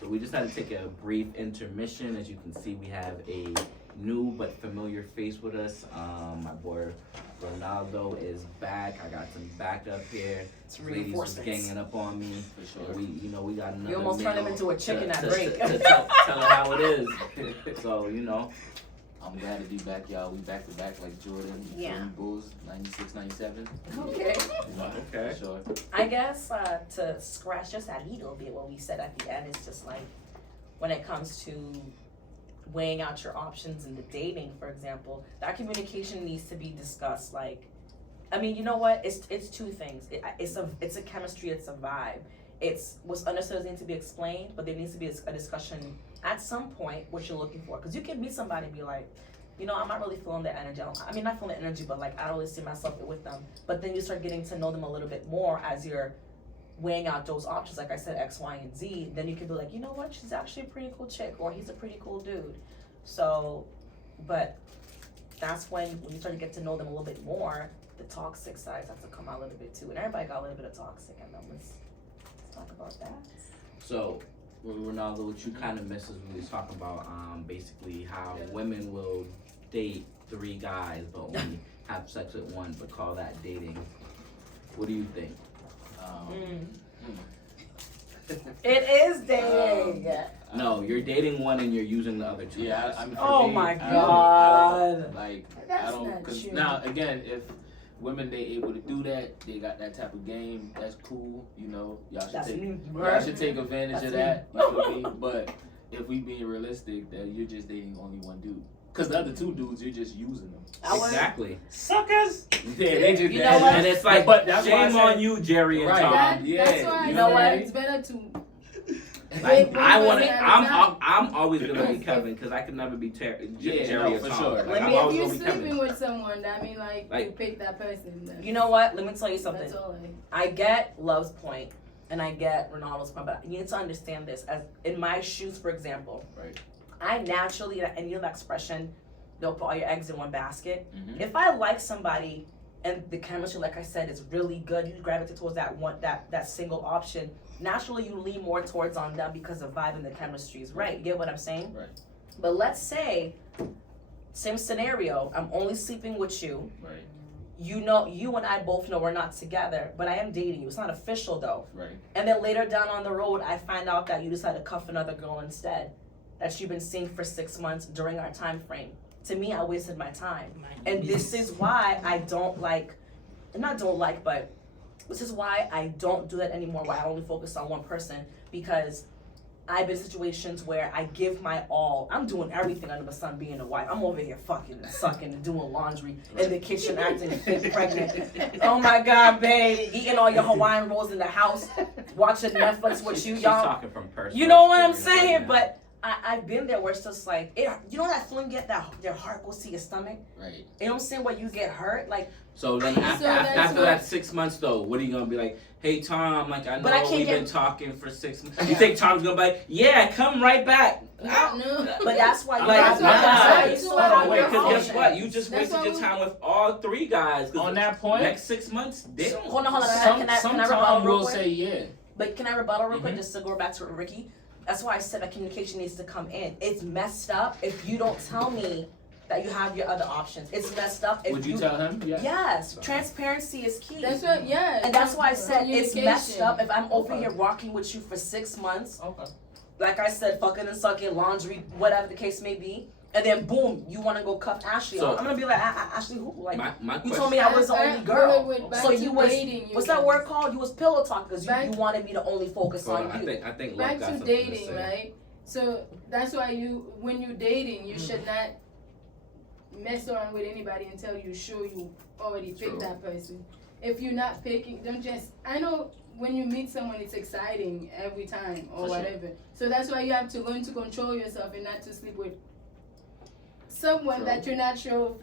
So we just had to take a brief intermission. As you can see, we have a new but familiar face with us. My boy Ronaldo is back. I got some backup here. It's Ladies was reinforcements. ganging up on me. For sure. We got another. You almost turned him into a chicken at break. To tell her how it is. So I'm glad to be back, y'all. We back to back like Jordan, Yeah. Philly Bulls, 96, 97. Okay. Okay. For sure. I guess to scratch just a little bit what we said at the end is just like when it comes to weighing out your options in the dating, for example, that communication needs to be discussed. Like, I mean, you know what? It's two things. It's a chemistry. It's a vibe. It's what's understood needs to be explained, but there needs to be a discussion at some point what you're looking for. Because you can meet somebody and be like, you know, I'm not really feeling the energy. I mean, not feeling the energy, but like I don't really see myself with them. But then you start getting to know them a little bit more as you're weighing out those options. Like I said, X, Y, and Z. Then you can be like, you know what? She's actually a pretty cool chick, or he's a pretty cool dude. So, but that's when you start to get to know them a little bit more. The toxic sides have to come out a little bit too, and everybody got a little bit of toxic in them. Let's talk about that. So, Ronaldo, what you kind of missed is we was talking about basically how women will date 3 guys but only have sex with 1, but call that dating. What do you think? It is dating. No, you're dating 1 and you're using the other 2. Yeah, guys. I'm. Oh for me, my I don't- God. Like That's I don't. not Cause true. now again, if women they able to do that, they got that type of game. That's cool. You know, y'all should That's take. me, Y'all should take advantage That's of me. that. You feel me? But if we being realistic, that you're just dating only 1 dude. Cause the other 2 dudes, you're just using them. Exactly. Suckers. Yeah, they just. You know what? And it's like, But that's why I shame said- on you, Jerry and Right. Tom. That's why you I know said what? it's better to. Like, I want women to. at a time. I'm always gonna be Kevin because I could never be Jerry no, or for Tom. sure. Like, Let I'm me- always If gonna you're be sleeping Kevin. with someone, that mean like you pick that person. Then. You know what? Let me tell you something. That's all. I get Love's point and I get Ronaldo's point, but you need to understand this. As in my shoes, for example, Right. I naturally, and you know that expression, don't put all your eggs in one basket. Mhm. If I like somebody and the chemistry, like I said, is really good, you gravitate towards that single option. Naturally, you lean more towards on them because the vibe and the chemistry is right. You get what I'm saying? Right. But let's say, same scenario, I'm only sleeping with you. Right. You know, you and I both know we're not together, but I am dating you. It's not official though. Right. And then later down on the road, I find out that you decided to cuff another girl instead, that you've been seeing for 6 months during our time frame. To me, I wasted my time. And this is why I don't like, but this is why I don't do that anymore, why I only focus on one person, because I've been in situations where I give my all. I'm doing everything under the sun being a wife. I'm over here fucking and sucking and doing laundry in the kitchen acting fit pregnant. Oh my God, babe. Eating all your Hawaiian rolls in the house, watching Netflix with you, She's y'all. talking from personal. You know what I'm experience saying? right now. But I've been there where it's just like, you know that feeling get that your heart goes to your stomach? Right. You know what I'm saying? Where you get hurt? Like, So then So after that's that what- 6 months though, what are you gonna be like? Hey Tom, like I But I know can't we've been get- talking for 6 months. You think Tom's gonna be like, yeah, come right back? No. but that's why you Like, have That's why to I said sort hold out on, wait, your because guess options. what? You just That's wasted why your we- time with all 3 guys. 'Cause On that point, next 6 months, they don't. Hold on. some Can I Tom rebuttal real will quick? say yeah. But can I rebuttal real quick Mhm. just to go back to Ricky? That's why I said that communication needs to come in. It's messed up if you don't tell me that you have your other options. It's messed up if Would you tell him? Yeah. Yes, transparency is key. That's what. Yeah. And that's why I said it's messed Communication. up if I'm over Okay. here rocking with you for 6 months. Okay. Like I said, fucking and sucking, laundry, whatever the case may be. And then boom, you want to go cuff Ashley. So- I'm gonna be like, Ashley, who? Like, My you question. told me I was the only girl. Wait, back So to you was, dating, what's that guys. word called? You was pillow talking because Back- you wanted me to only focus Hold on on, you. I think Love Back got to something to dating, say. right? So that's why when you're dating, you should not mess around with anybody until you sure you already picked True. that person. If you're not picking, don't just. I know when you meet someone, it's exciting every time or For sure. whatever. So that's why you have to learn to control yourself and not to sleep with someone True. that you're not sure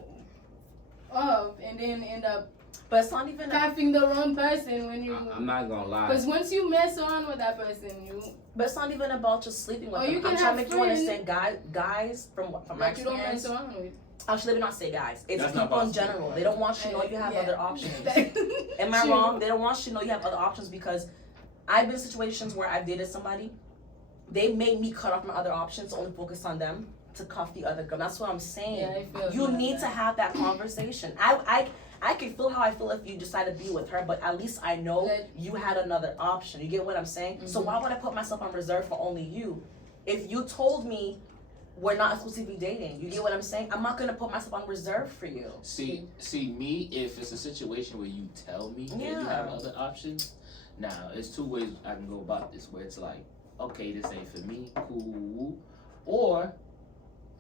of, and then end up But it's not even. tapping the wrong person when you. I'm not gonna lie. Because once you mess around with that person, you But it's not even about just sleeping with Or them. you can I'm trying to have make you friends understand, guys from my like you don't mess experience. around with. Actually, let me not say guys. It's That's not people in possible. general. They don't want you to know you have Yeah. other options. Am I True. wrong? They don't want you to know you have other options because I've been in situations where I've dated somebody they made me cut off my other options to only focus on them to cuff the other girl. That's what I'm saying. Yeah, I feel You about need to that. have that conversation. I can feel how I feel if you decide to be with her, but at least I know Like- you had another option. You get what I'm saying? So why would I put myself on reserve for only you? If you told me we're not exclusively dating, you get what I'm saying? I'm not gonna put myself on reserve for you. See me, if it's a situation where you tell me that you Yeah. have other options, now it's two ways I can go about this, where it's like, okay, this ain't for me, cool, or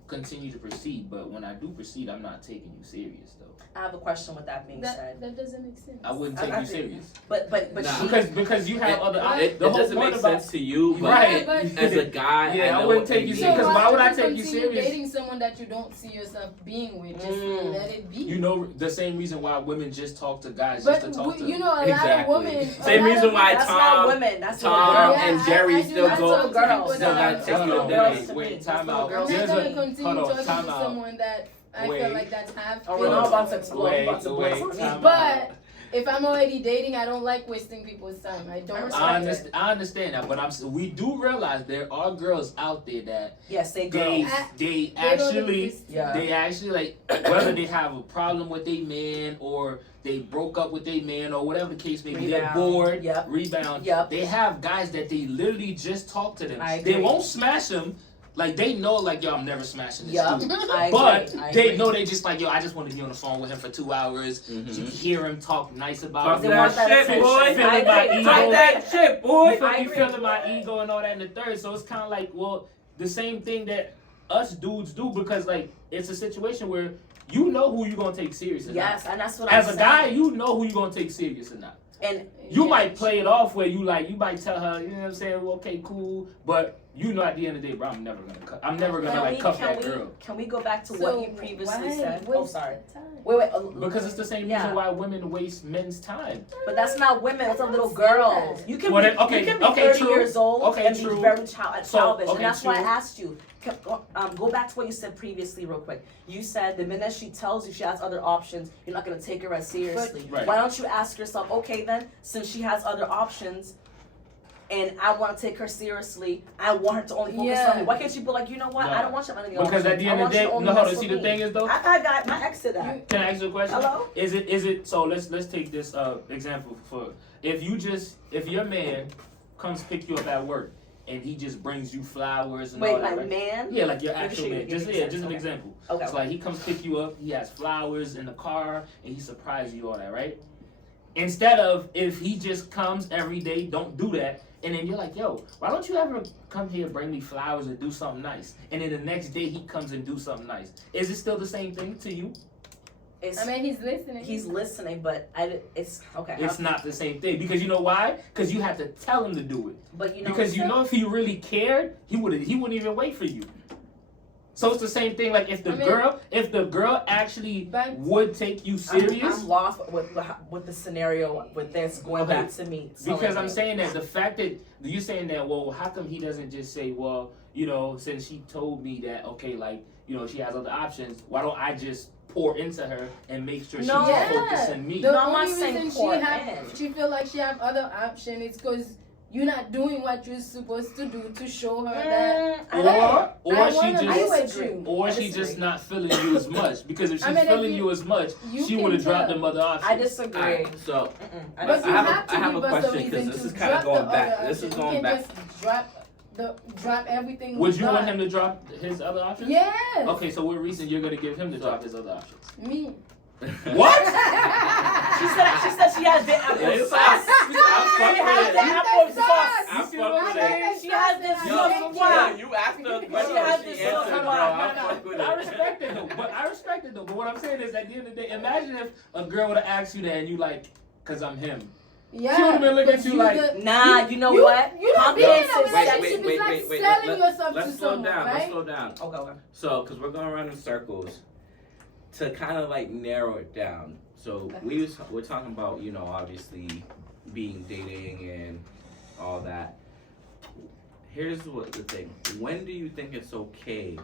continue to proceed, but when I do proceed, I'm not taking you serious though. I have a question with that being said. That doesn't make sense. I wouldn't I take you think- serious. But Nah. she Because you have other It- options. It doesn't make sense to you, but Right. But- as a guy, Yeah, I know wouldn't what take they you mean. serious, 'cause why would I you take you continue serious? dating someone that you don't see yourself being with? Just let it be. You know the same reason why women just talk to guys But just to talk to you them. know, a lot Exactly. of women. Same reason why that's Tom- not women. That's Tom little girls. and Jerry still that's go- little girls. still gotta take you little on girls dates. to Wait, me. That's time little out. girls I'm There's not to a- gonna me. continue hold on, talking time to out. someone that I Wait. feel like that's half. Oh, we're not feelings. about to explode. We're about to blow Wait, something. time But if I'm already dating, I don't like wasting people's time. I don't. I like I understand that, but we do realize there are girls out there that Yes, they they girls. they They don't actually exist. Yeah. they actually like whether they have a problem with their man or they broke up with their man or whatever the case may be, they're Rebound. bored, Yep. rebound. Yep. They have guys that they literally just talk to them. I They agree. won't smash them. Like they know, like yo, I'm never smashing this Yup. dude. I But agree. I they agree. know they just like yo. I just want to be on the phone with him for 2 hours. Mhm. You can hear him talk nice about Talk They him. want that shit, attention. boy. I Feeling my agree. ego. Talk that shit, boy. You feel, I you agree. feeling my ego and all that in the third. So it's kind of like, well, the same thing that us dudes do because like it's a situation where you know who you're gonna take serious or Yes, and that's what not. As I'm a guy, saying. you know who you're gonna take serious or not. And You Yeah. might play it off where you might tell her, you know what I'm saying, well, okay, cool, but you know at the end of the day, bro, I'm never gonna like cuff that girl. Can we go back to So what you previously why said? waste Oh, sorry. time? Wait. Because it's the same Yeah. reason why women waste men's time. But that's not women. That's a little I don't girls. see that. You can Well, be, then, okay, you can be okay, 30 true. years old Okay, and true. be very childish, Okay, and that's why I true. asked you. Go back to what you said previously, real quick. You said the minute she tells you she has other options, you're not gonna take her as seriously. Right. Why don't you ask yourself, okay, then, since she has other options, and I want to take her seriously, I want her to only focus Yeah. on me. Why can't you be like, you know what? No. I don't want you on any Because options. at the I end of want the you day, to only no, mess hold on, see with the me. thing is though, I got my ex to that. can I ask you a question? Hello? Is it so let's take this example for if your man comes pick you up at work and he just brings you flowers and all Wait, that, my right? man? Yeah, like your Give me actual a- man. give Just me a an sense. example. Okay. So like he comes pick you up, he has flowers in the car, and he surprises you all that, right? Instead of if he just comes every day, don't do that. And then you're like, yo, why don't you ever come here, bring me flowers and do something nice? And then the next day he comes and do something nice. Is it still the same thing to you? It's, I mean, he's listening. he's listening, but it's okay. It's not the same thing. Because you know why? Because you have to tell him to do it. But you know, Because you know if he really cared, he wouldn't even wait for you. So it's the same thing. Like if the girl actually But- would take you serious, I'm lost with the scenario with this going Okay. back to me. because I'm saying that the fact that you're saying that, well, how come he doesn't just say, well, you know, since she told me that, okay, like, you know, she has other options, why don't I just pour into her and make sure No. she's Yeah. focused on me? The No, I'm not only saying reason pour she in. feel like she have other option is because you're not doing what you're supposed to do to show her that. I don't. Or I she wanna just be with disagree. you. Or I she disagree. just not feeling you as much. Because if she's I mean, if feeling you- you as much, you she can would have dropped tell. them other options. I disagree. Alright, so Mm-mm. I But disagree. you I have a- have to I have give a us a question, 'cause reason this to is kinda drop going the back. other This is option. going You back. can't just drop everything. Would we you want got. him to drop his other options? Yes. Okay, so what reason you're gonna give him to drop his other options? Me. What? She said she has the apple It's sauce. I'm She has the fucking apple with it. sauce. I'm You see what I'm fucking with saying? it. She has this Yo, sauce. yeah, you asked her a question, She has she this answered, sauce. bro. No, I'm no, fucking with I it. respect it though. But I respect it though. But what I'm saying is, at the end of the day, imagine if a girl would have asked you that and you like, cause I'm him. Yeah. She would've been looking but at you like, the- Nah, you know you, what? You don't be in a Confidence is relationship. sexy. It's like wait, selling yourself Let's to slow someone, down. Let's right? slow down. Okay. So, because we're going around in circles, to kind of like narrow it down. So we're talking about, you know, obviously being dating and all that. Here's what the thing. When do you think it's okay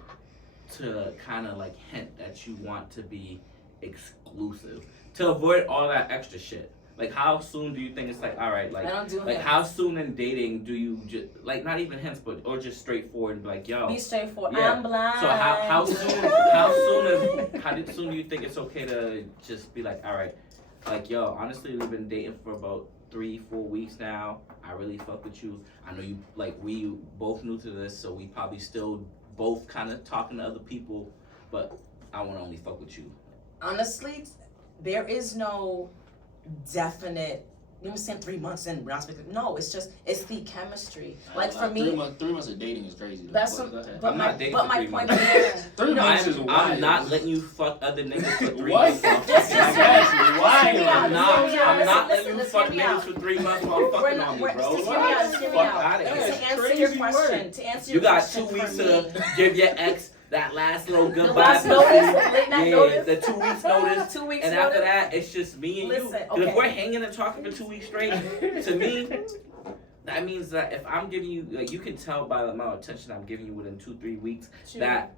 to kind of like hint that you want to be exclusive, to avoid all that extra shit? Like, how soon do you think it's like, all right, I like, don't do like hints. how soon in dating do you just like not even hints, but or just straightforward and be like, yo. Be straightforward. Yeah. I'm blind. So how soon do you think it's okay to just be like, all right, like, yo, honestly, we've been dating for about 3-4 weeks now. I really fuck with you. I know you, like, we both new to this, so we probably still both kind of talking to other people, but I want to only fuck with you. Honestly, there is no definite. You know, saying 3 months and we're not speaking. No, it's the chemistry. Like for me, 3 months of dating is crazy. Though. that's Go ahead. but I'm my not dating but for my 3 point months. is. 3 months is I'm wild. not letting you fuck other niggas for 3 What? months. Just Exactly. Why? hear me out. I'm not Listen, letting you listen, fuck hear me niggas out. for 3 months while I'm fucking on me, bro. Just hear me out. Just hear me Fuck out. outta To here. answer Crazy your word. question, to answer You your got question 2 weeks for to me. give your ex that last little The goodbye. last pussy. notice, late night Yeah, notice. the 2 weeks notice. 2 weeks And notice. after that, it's just me and you. Listen, 'Cause okay. if we're hanging and talking for 2 weeks straight, to me, that means that if I'm giving you, like, you can tell by the amount of attention I'm giving you within 2-3 weeks that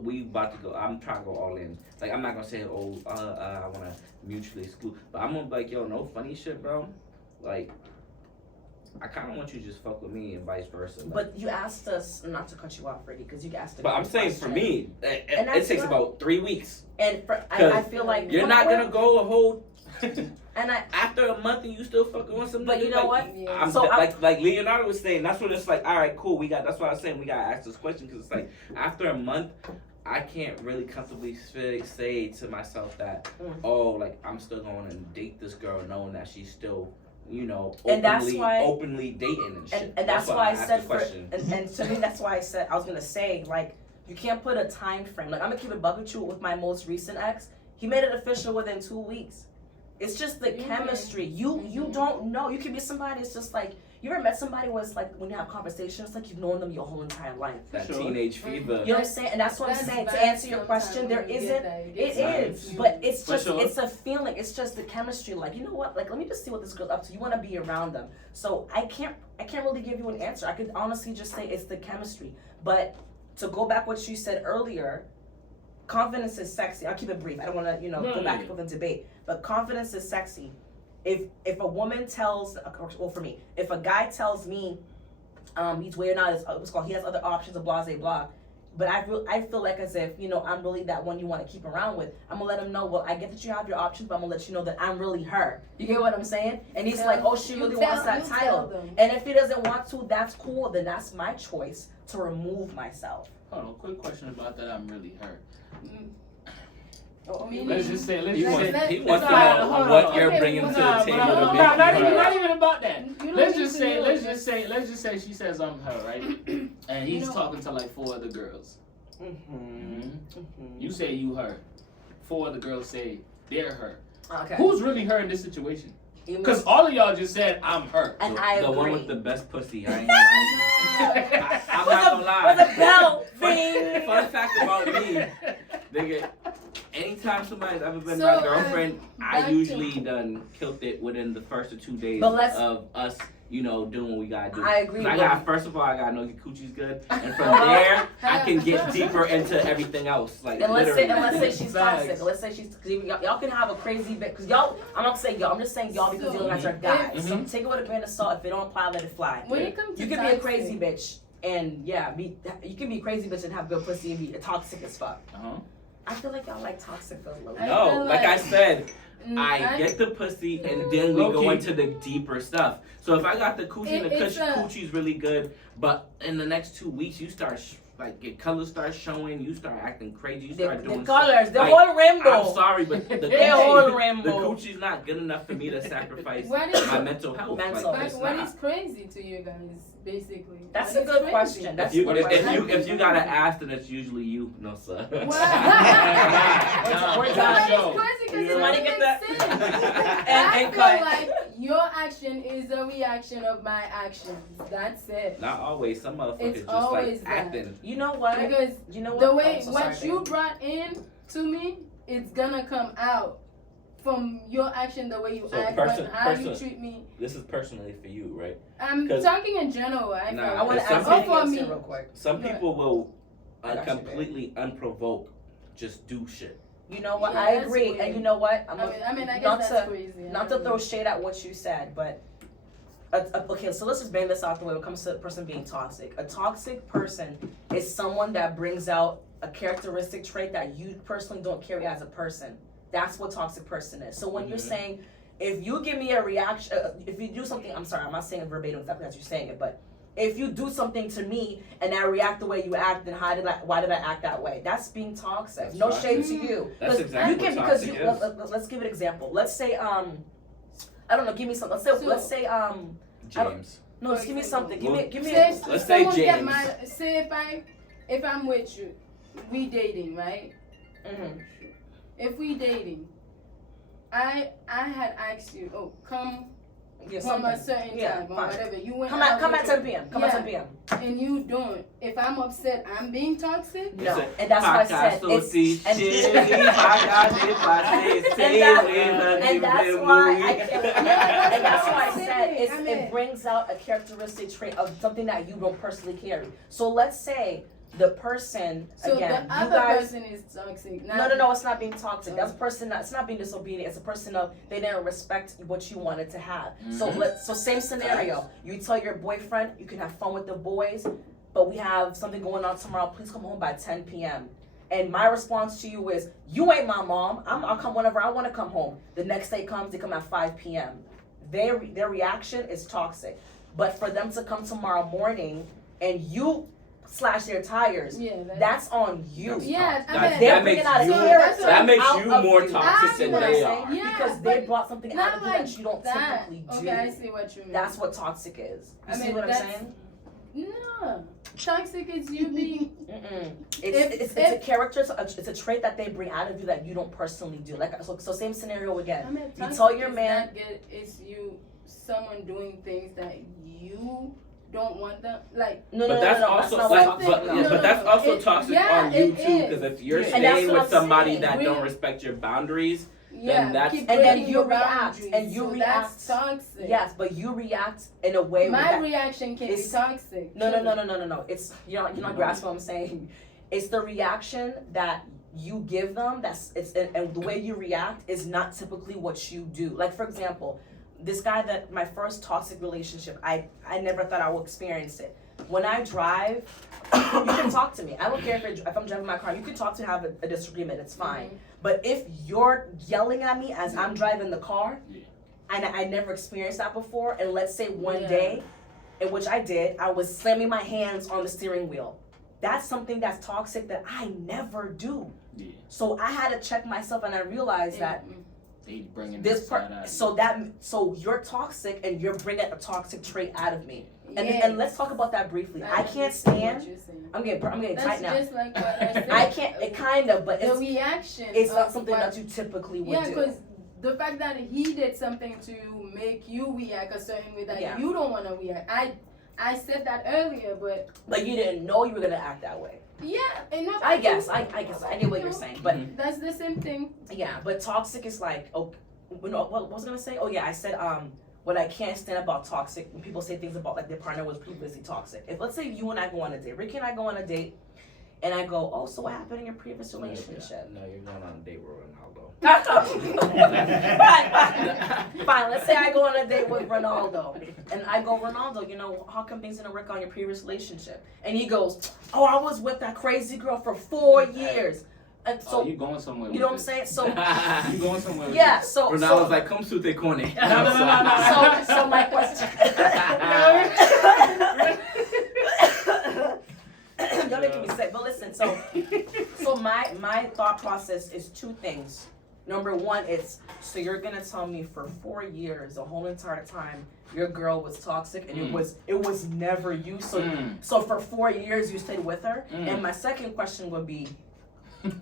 we about to go. I'm trying to go all in. Like, I'm not gonna say, oh, I wanna mutually exclude, but I'm gonna be like, yo, no funny shit, bro. Like, I kind of want you to just fuck with me and vice versa. Like, But you asked us not to cut you off, Freddie, because you asked. but I'm saying for me, And it that's takes what- about 3 weeks. and for, I 'Cause feel like You're not gonna go a whole And I after a month and you still fucking want some. But nigga, you know like, what? Yeah. I'm So I'm- like Leonardo was saying. That's when it's like, all right, cool. That's why I was saying we gotta ask this question because it's like after a month, I can't really comfortably say to myself that oh, like I'm still going to date this girl knowing that she's still, you know, And that's openly why- openly dating and shit. and that's why I asked said the for question. and to me that's why I said I was gonna say like you can't put a time frame. Like I'm gonna keep it buck with you with my most recent ex. He made it official within 2 weeks. It's just the chemistry. You don't know. You can be somebody. It's just like you ever met somebody where it's like when you have conversations, it's like you've known them your whole entire life. That Sure. teenage fever. You know what I'm saying? And that's what I'm That's saying. To bad answer your question, sometimes there when you get isn't. that. You It get is, something but it's For just sure. it's a feeling. It's just the chemistry. Like you know what? Like let me just see what this girl's up to. You want to be around them. So I can't really give you an answer. I could honestly just say it's the chemistry. But to go back what you said earlier, confidence is sexy. I'll keep it brief. I don't want to go back and forth and debate. But confidence is sexy. If a woman tells, well for me, if a guy tells me, he's weighing out his what's called he has other options of blah blah. But I feel like as if, I'm really that one you want to keep around with. I'm going to let him know, well, I get that you have your options, but I'm going to let you know that I'm really her. You get what I'm saying? And he's like, oh, she really wants that title. And if he doesn't want to, that's cool. Then that's my choice to remove myself. Hold on, quick question about that. I'm really hurt. Meaning- Let's just say, He wants Let's- to know hold what on. you're Okay, bringing well, to the Nah, table but to not, make not you even, her. not even about that. You don't Let's need just to say, know let's that. just say she says I'm her, right? And he's know- talking to like 4 other girls. Mm-hmm. You say you her. 4 other girls say they're her. Okay. Who's really her in this situation? Because all of y'all just said I'm her. And I The agree. one with the best pussy. I ain't gonna I'm not gonna lie. With a belt. Fun Bing. fact about me, nigga. Anytime somebody's ever been So, my girlfriend, back I to- usually done killed it within the first or 2 days But let's- of us, doing what we gotta do. I agree, 'Cause but- first of all, I gotta know your coochie's good, and from there, I can get deeper into everything else. Like And let's literally. say she's Facts. toxic. Let's say she's y'all can have a crazy bit because y'all. I'm not saying y'all. I'm just saying y'all because So, you guys are guys. So Mhm. take it with a grain of salt. If it don't apply, let it fly. When it comes to You can be a toxic, crazy bitch and you can be a crazy bitch and have good pussy and be toxic as fuck. Uh-huh. I feel like y'all like toxic for a little. I No, feel like I like- said, Mm, I get the pussy and then we go Okay. into the deeper stuff. So if I got the coochie and the It's a- coochie's really good, but in the next 2 weeks you start like your colors start showing, you start acting crazy, you start The doing colors, the like, whole rainbow. I'm sorry, but the They're all coochie, the rainbow. coochie's not good enough for me to sacrifice What is- my mental health. Mental Like, it's But what not. is crazy to you guys, basically? That's What a is good crazy? question. That's If you, a good question. if you gotta ask, then it's usually you. No, sir. Wow. Nah, Somebody nah, is yo. crazy because it Somebody doesn't get make that. sense. And I feel cut. like your action is a reaction of my actions. That's it. Not always. Some motherfuckers It's just always like that. acting. You know what? Because You know what? the way I'm so what sorry, you babe. brought in to me, it's gonna come out from your action, the way you So act, how you treat me. This is personally for you, right? I'm 'Cause- talking in general. I Nah, feel I want It's to ask something- you for me. real quick. Some Right. people will I got you, babe. completely unprovoked just do shit. You know what? Yeah, I that's agree. weird. And you know what? I mean, I not guess to that's crazy. I not to don't throw know. shade at what you said, but okay, so let's just bang this out the way when it comes to a person being toxic. A toxic person is someone that brings out a characteristic trait that you personally don't carry as a person. That's what toxic person is. So when you're saying, if you give me a reaction, if you do something, I'm sorry, I'm not saying it verbatim exactly as you're saying it, but if you do something to me and I react the way you act, then why did I act that way? That's being toxic. That's no toxic. shade to you. That's 'Cause exactly you can, what because toxic you, is. let's give an example. Let's say I don't know, give me some. Let's say James. no, just give me something. Give me Say, Let's say someone get James. mad. Say if I'm with you, we dating, right? Mhm. If we dating, I had asked you, oh, come Yeah, from a something. certain Yeah, time or fine. whatever. You went Come out at with 10 your- p.m. Come at 10 Yeah. p.m. and you don't. If I'm upset, I'm being toxic. No, It's a and that's why I said it's and that's why I can't. Yeah, And that's why I that's said it. I mean- it brings out a characteristic trait of something that you don't personally carry. So let's say the person So again, the you other guys. person is toxic. No, it's not being toxic. That's a person it's not being disobedient. It's a person of they didn't respect what you wanted to have. So same scenario. You tell your boyfriend you can have fun with the boys, but we have something going on tomorrow. Please come home by 10 p.m. And my response to you is, you ain't my mom. I'll come whenever I want to come home. The next day comes, they come at 5 p.m. Their reaction is toxic. But for them to come tomorrow morning and you slash their tires, Yeah, that's on you. Yeah, I That- mean, They're that bringing makes out a you- character that makes out you of more you. toxic See than what I'm they saying? are. Yeah, Because they but brought something out not of you like that you don't that. typically do. Okay, I see what you mean. That's what toxic is. You I see mean, what I'm that's- saying? No, toxic is you being. Mm-mm. If- It's a character. It's a trait that they bring out of you that you don't personally do. Like so same scenario I again. mean, You toxic tell your is man- not good. It's you, someone doing things that you don't want them like. No, But that's also that's not what but, toxic but, is. yeah, No, but that's no, also it- toxic yeah, on you it too. is. Because if you're And that's staying what with I'm somebody saying. that We- don't respect your boundaries, Yeah, that's- keep And then breaking you your react, boundaries, and you so react. That's toxic. Yes, but you react in a way My that reaction can be it's- toxic. No. It's you're not grasping what I'm saying. It's the reaction that you give them. And the way you react is not typically what you do. Like for example, this guy that my first toxic relationship, I never thought I would experience it. When I drive, you can talk to me. I don't care if I'm driving my car. You can talk to have a disagreement. It's fine. But if you're yelling at me as I'm driving the car, and I never experienced that before, and let's say one Yeah. day, in which I did, I was slamming my hands on the steering wheel. That's something that's toxic that I never do. Yeah. So I had to check myself, and I realized that They bringing this this part. out. So you're toxic, and you're bringing a toxic trait out of me. And Yes. and let's talk about that briefly. I can't understand what stand. you're saying. I'm getting That's tight now. just like what I said. I can't. It kind of, but The it's reaction. not of something what- that you typically would Yeah, do. because the fact that he did something to make you react a certain way that Yeah. you don't want to react. I said that earlier, but But you didn't know you were gonna act that way. yeah, and not. I guess I get what you're saying, but That's the same thing. yeah, but toxic is like, oh, what was I gonna say? Oh yeah, I said what I can't stand about toxic when people say things about like their partner was previously toxic. If let's say you and I go on a date, Ricky and I go on a date, and I go, oh, so what happened in your previous relationship? No, you're going on a date with Ronaldo. Fine. Let's say I go on a date with Ronaldo, and I go, Ronaldo, you know, how come things didn't work on your previous relationship? And he goes, oh, I was with that crazy girl for 4 years. And so, you going somewhere? you know what I'm saying? So, You going somewhere? yeah. So, Ronaldo's like, come sute Kone. No. So my question. Don't make me sick. But listen, so my thought process is two things. Number one, it's so you're gonna tell me for 4 years, the whole entire time, your girl was toxic and it was never you. So for 4 years you stayed with her. And my second question would be,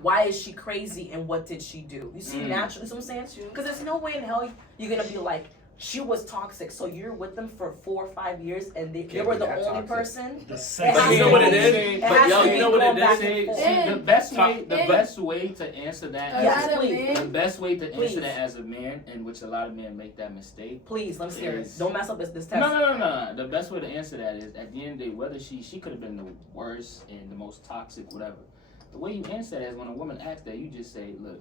why is she crazy and what did she do? You see, naturally, you know what I'm saying? Because there's no way in hell you're gonna be like, she was toxic, so you're with them for 4 or 5 years and they Can't were be the that only toxic. person. The It sex. But has you know to what it be- is? it But has yo, to you be know what going it back is? and See, forth. the best way, And- to answer that, A Yes, lot of please. the men. best way to Please. answer that as a man, in which a lot of men make that mistake. Please, let me hear it. Is- Don't mess up this test. No. The best way to answer that is at the end of the day, whether she could have been the worst and the most toxic, whatever. The way you answer that is when a woman asks that, you just say, look,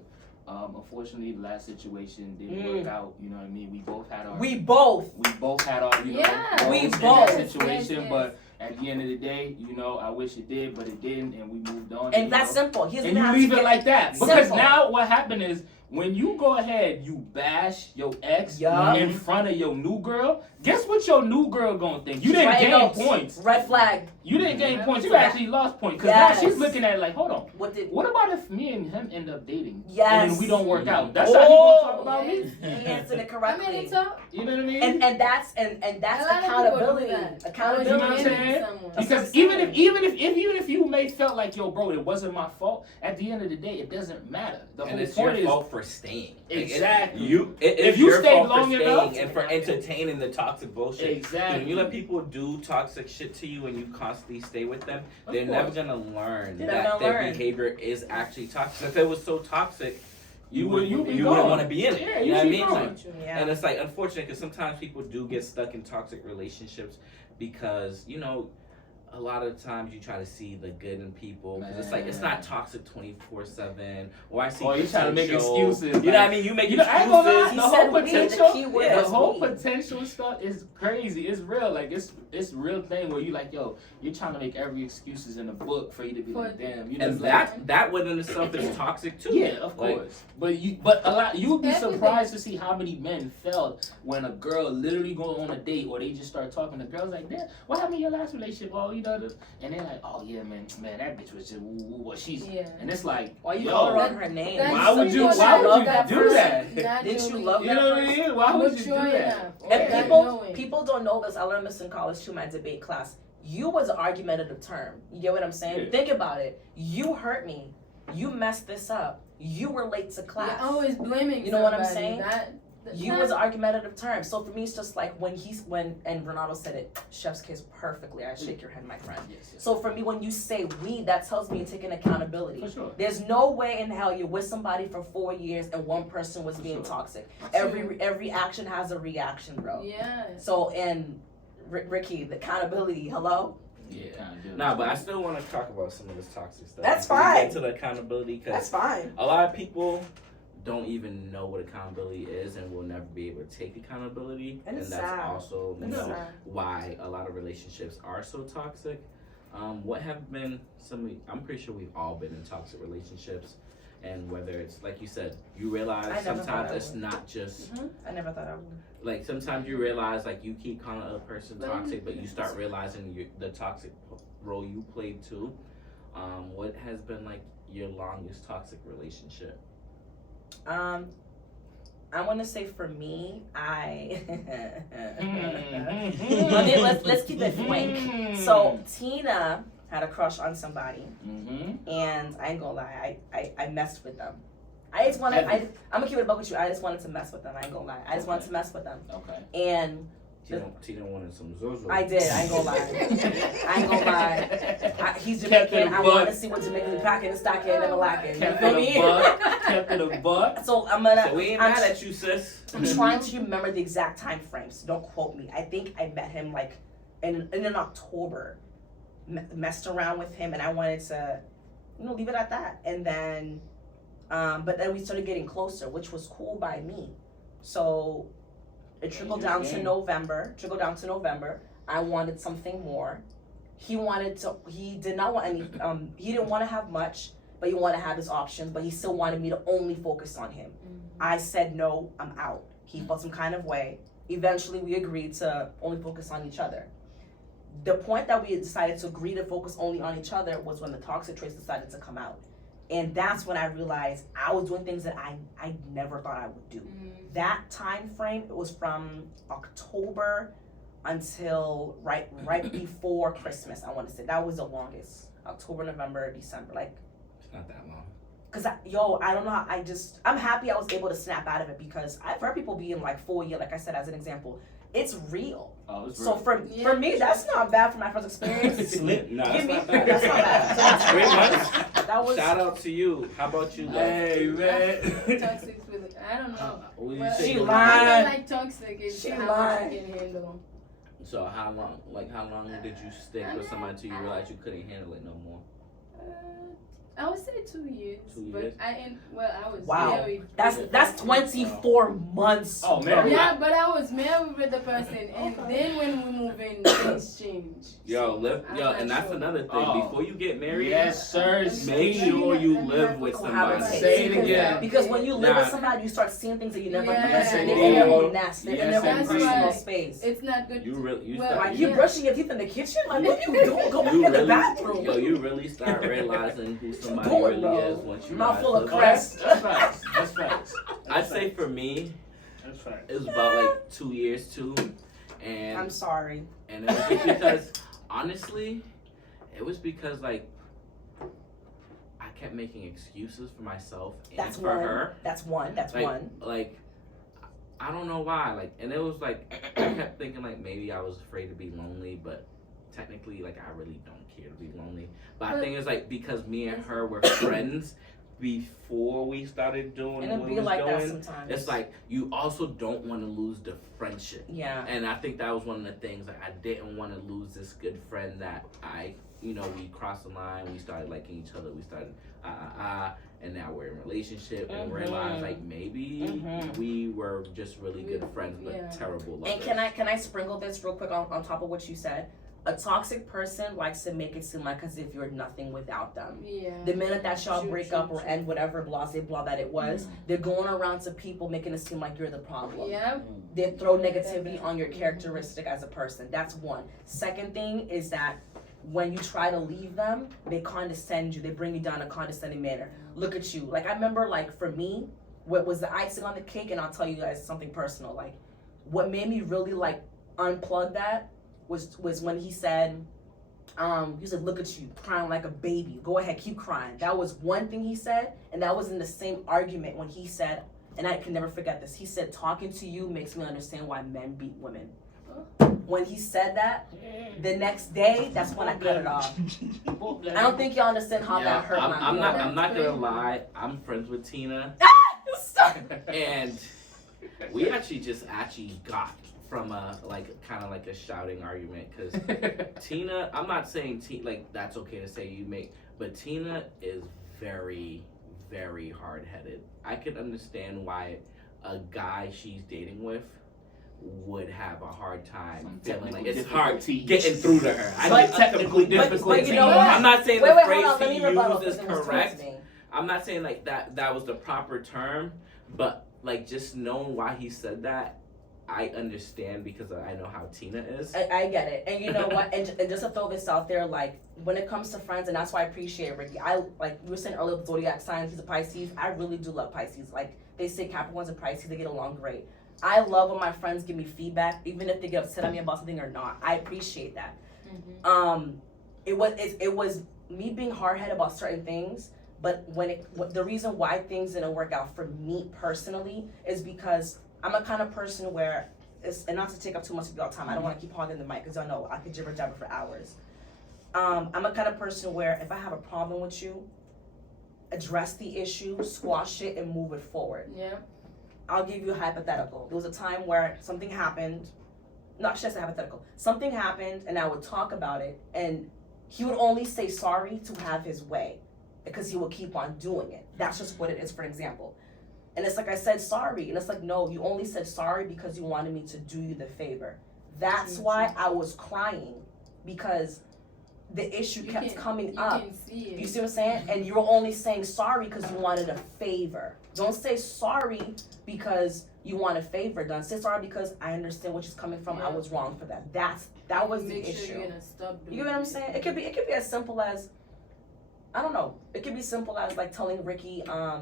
Unfortunately, the last situation didn't work out. You know what I mean? We both had our We both. you know, Yeah, we roles in both. that situation, Yes. but at the end of the day, you know, I wish it did, but it didn't, and we moved on. And you that's know. simple. He doesn't And you have leave to it get like that. Because simple. now what happened is when you go ahead, you bash your ex Yup. in front of your new girl, guess what your new girl gonna think? You She's didn't writing gain notes. points. Red flag. You didn't gain Red points. You flag. actually lost points. Because Yes. now she's looking at it like, hold on. What did? What about if me and him end up dating? Yes. And then we don't work out. That's Oh. how he gonna talk about Yes. me? He answered it I correctly. mean, it's all. You know what I mean? And that's and A that's lot of people accountability. do that. Accountability. You know what I'm saying? Someone. That's Because what I'm even if you may felt like, yo, bro, it wasn't my fault, at the end of the day, it doesn't matter. The And whole it's point your is fault for staying. Like, Exactly. It's you your stay fault long for enough- staying and for entertaining the toxic bullshit. Exactly. When you let people do toxic shit to you and you constantly stay with them, Of they're never course. gonna learn They're that never their gonna learn. behavior is actually toxic. If it was so toxic, you you'd be wouldn't gone. want to be in it. Yeah, you know what I you'd mean? be Like, gone. Yeah. and it's like unfortunate because sometimes people do get stuck in toxic relationships because a lot of times you try to see the good in people because it's like it's not toxic 24/7. Or I see. Or you trying to make potential. excuses. You know what I mean? You make You know, I ain't gonna lie, excuses. He the said whole we, the potential, keyword the was whole we. potential stuff is crazy. It's real. Like it's real thing where you like, yo, you're trying to make every excuses in the book for you to be like, damn, you know. And like, that within itself is toxic too. yeah, of Like, course. But a lot you'd be Everything. surprised to see how many men felt when a girl literally go on a date or they just start talking. The girl's like, damn, what happened in your last relationship? Oh, and they're like, oh yeah, man, that bitch was just what she's. Yeah. And it's like, Why you yo, call her on her name? That's Why would you- people why would you that do person that? naturally Didn't you love you know what I mean? Why would you do mature that? enough or And not people knowing. people don't know this. I learned this in college too, my debate class. You was an argumentative term. You get what I'm saying? Yeah. Think about it. You hurt me. You messed this up. You were late to class. You're always blaming You know what I'm somebody. saying? You was an argumentative term. So for me, it's just like and Renato said it, chef's kiss perfectly. I shake your hand, my friend. Yes, yes. So for me, when you say we, that tells me you're taking accountability. For sure. There's no way in hell you're with somebody for 4 years and one person was For being sure. toxic. Every action has a reaction, bro. Yeah. So and Ricky, the accountability. Hello. Yeah, I do. Nah, but I still want to talk about some of this toxic stuff. That's Before we fine. Get to the accountability because fine. a lot of people don't even know what accountability is and will never be able to take accountability, And it's that's sad. also It's sad. why a lot of relationships are so toxic. What have been I'm pretty sure we've all been in toxic relationships, and whether it's like you said, you realize I never thought sometimes I it's would. not just I never thought I would. like sometimes you realize like you keep calling a person But toxic, but you start realizing the toxic role you played too. What has been like your longest toxic relationship? I want to say for me, Mm-hmm. let's keep it frank. So Tina had a crush on somebody, Mm-hmm. and I ain't gonna lie, I messed with them. I just wanted, I'm gonna keep it above with you. I just wanted to mess with them. I ain't gonna lie. I just wanted to mess with them, Okay. and Tina wanted some Zozo. I did. I ain't gonna lie. I ain't gonna lie. He's Kept it Jamaican. a I buck. want to see what Jamaicans packing and stocking and never lacking. You Kept feel it a me? buck. Kept it a buck. So I'm gonna. So we ain't I'm mad at you, sis. I'm trying to remember the exact time frame, so don't quote me. I think I met him like in October, messed around with him, and I wanted to, leave it at that. And then, but then we started getting closer, which was cool by me. So it trickled down to November. I wanted something more. He did not want any. He didn't want to have much, but he wanted to have his options. But he still wanted me to only focus on him. I said no, I'm out. He felt some kind of way. Eventually, we agreed to only focus on each other. The point that we decided to agree to focus only on each other was when the toxic traits decided to come out. And that's when I realized I was doing things that I never thought I would do. That time frame, it was from October until right before Christmas, I want to say. That was the longest. October, November, December. Like, It's not that long. cause I don't know how, I'm happy I was able to snap out of it because I've heard people be in like 4 years, like I said as an example. It's real. Oh, it's So real. for me, that's not bad for my first experience. No, that's not bad. That's not bad. So that's 3 great. months. That was Shout out to you. How about you, love? Hey, man. Toxic with I don't know. What did you Well, say? She I lied. don't like toxic. It's She how much lied. you can handle. So how long did you stick with somebody until you realized you couldn't handle it no more? I would say 2 years. 2 But years? I was Wow. married. That's 24 months. Oh, man. Yeah, but I was married with the person, and then when we move in, things change. Yo, live, I'm yo, not and that's sure. another thing. Oh. Before you get married, Yes, sir. make Speak. sure you live with somebody. Cohabitate. Say it again. Because when you live with Nah. somebody, you start seeing things that you never Yeah. yes, Yes, they're in their indeed. own nest, they're in Yes, their own indeed. personal That's space. It's not good. You really, Well, start, Like you Yeah. brushing your teeth in the kitchen? Like what you doing? Go back you in the really, bathroom. yo, you really start realizing who somebody doing, really bro? is once you Mouth rise full of up. crust. That's facts. That's facts. I'd say for me, That's facts. it was about like 2 years too, and I'm sorry. and it was just because honestly, it was because like I kept making excuses for myself and That's for one. her. That's one. That's Like, one. like I don't know why. Like, and it was like I kept thinking like maybe I was afraid to be lonely, but technically like I really don't care to be lonely. But I think it's like because me and her were friends before we started doing And what it'd we be was like that doing. sometimes. It's like you also don't want to lose the friendship. Yeah. And I think that was one of the things like I didn't want to lose this good friend that we crossed the line, we started liking each other, we started and now we're in a relationship and realized like maybe we were just really good friends but Yeah. terrible lovers. And can I sprinkle this real quick on top of what you said? A toxic person likes to make it seem like as if you're nothing without them. Yeah. The minute that y'all True, break true, up or true. end whatever blah that it was, they're going around to people making it seem like you're the problem. Yeah. They throw negativity on your characteristic as a person. That's one. Second thing is that when you try to leave them, they condescend you. They bring you down in a condescending manner. Look at you. Like I remember, like for me, what was the icing on the cake, and I'll tell you guys something personal. Like what made me really like unplug that was when he said, look at you crying like a baby. Go ahead, keep crying. That was one thing he said, and that was in the same argument when he said, and I can never forget this. He said, talking to you makes me understand why men beat women. When he said that, the next day, that's when I cut it off. I don't think y'all understand how that hurt my I'm feelings. not gonna lie. I'm friends with Tina, and we actually got from a kind of like a shouting argument because Tina. I'm not saying like that's okay to say you make, but Tina is very, very hard headed. I could understand why a guy she's dating with would have a hard time feeling like it's hard getting through to her. I But- get technical but difficulty. you know what? I'm not saying Wait, the hold phrase on. Let she me rebuttal used is because it was correct. towards me. I'm not saying like that was the proper term, but like just knowing why he said that, I understand because I know how Tina is. I get it. And you know what? And just to throw this out there, like, when it comes to friends, and that's why I appreciate Ricky. Like you were saying earlier with zodiac signs, he's a Pisces. I really do love Pisces. Like, they say Capricorns and Pisces, they get along great. I love when my friends give me feedback, even if they get upset at me about something or not. I appreciate that. It was me being hard-headed about certain things, but the reason why things didn't work out for me personally is because I'm a kind of person where, and not to take up too much of your time, I don't want to keep hogging the mic because I know I could jibber jabber for hours. I'm a kind of person where if I have a problem with you, address the issue, squash it, and move it forward. Yeah. I'll give you a hypothetical. There was a time where something happened, not just a hypothetical, something happened and I would talk about it and he would only say sorry to have his way because he would keep on doing it. That's just what it is, for example. And it's like I said sorry, and it's like, no, you only said sorry because you wanted me to do you the favor. That's why I was crying, because the issue kept coming up. You can see it. You see what I'm saying? And you're only saying sorry because you wanted a favor. Don't say sorry because you want a favor done. Say sorry because I understand where she's coming from. I was wrong for that. That was the Make issue. sure you're gonna stop doing You get what I'm saying? It could be as simple as, I don't know. It could be simple as like telling Ricky, I